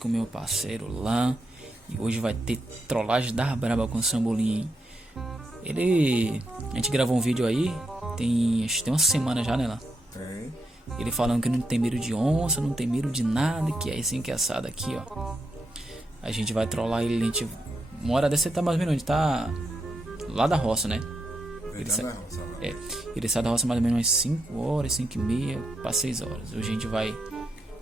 com o meu parceiro Lan. E hoje vai ter trollagem da braba com o Sambolim, hein? A gente gravou um vídeo aí, acho que tem uma semana já, né, Lan? Ele falando que não tem medo de onça, não tem medo de nada, que é assim que é assado aqui, ó. A gente vai trollar ele, uma hora dessa ele tá mais ou menos, ele tá lá da roça, né? Ele sai da roça mais ou menos umas 5 horas, 5 e meia, para 6 horas. Hoje a gente vai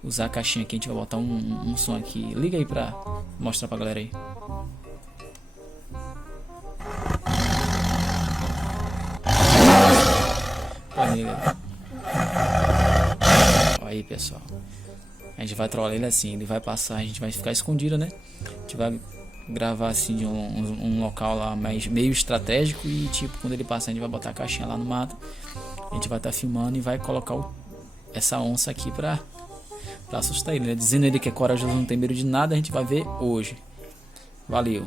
usar a caixinha aqui, a gente vai botar um som aqui. Liga aí pra mostrar pra galera aí. Aí, pessoal, a gente vai trollar ele assim, ele vai passar, a gente vai ficar escondido, né? A gente vai gravar assim de um local lá meio estratégico e tipo, quando ele passar a gente vai botar a caixinha lá no mato. A gente vai estar filmando e vai colocar essa onça aqui pra assustar ele, né? Dizendo ele que é corajoso, não tem medo de nada, a gente vai ver hoje. Valeu!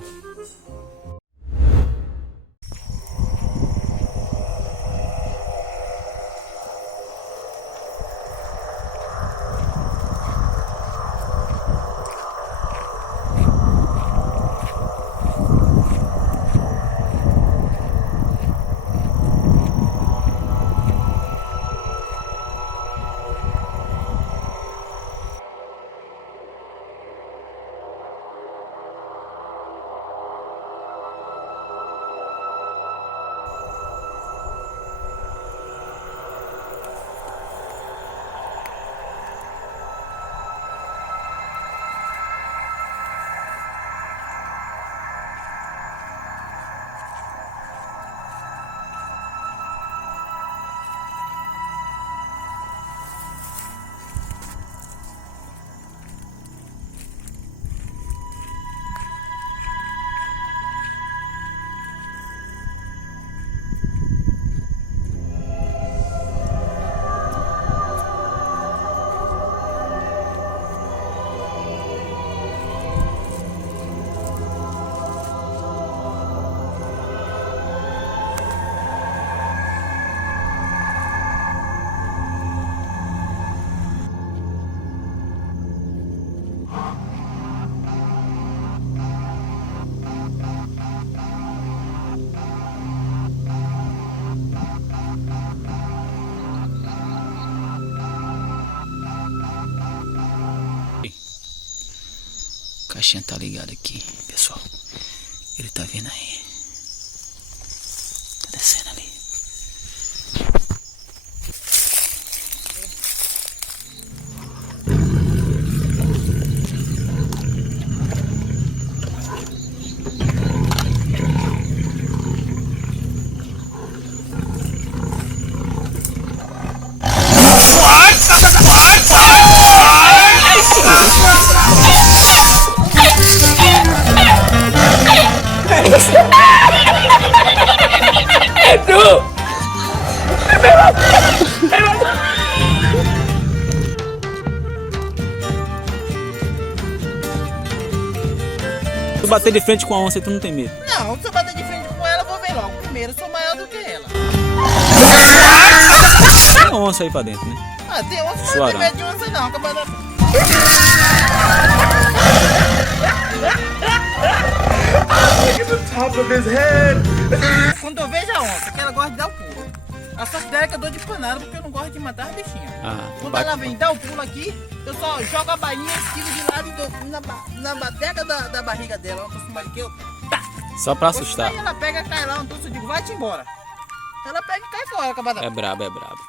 A caixinha tá ligada aqui, pessoal. Ele tá vindo aí. Tá descendo ali. Se tu bater de frente com a onça, tu não tem medo? Não, se eu bater de frente com ela, eu vou ver logo. Primeiro, eu sou maior do que ela. Tem onça aí pra dentro, né? Ah, tem onça, mas não tem medo de onça não. Acabando... Quando eu vejo a onça, que ela gosta de dar o pulo. A sorte dela é que eu dou de panela, porque eu não gosto de matar as bichinhas. Quando ela vem dar o pulo aqui, eu só jogo a bainha, esquivo de lado e dou na bateca da barriga dela. Ela acostuma de que eu... Tá! Só pra assustar. Aí ela pega, cai lá, então eu digo, vai-te embora. Ela pega e cai fora, acabada. É brabo, é brabo.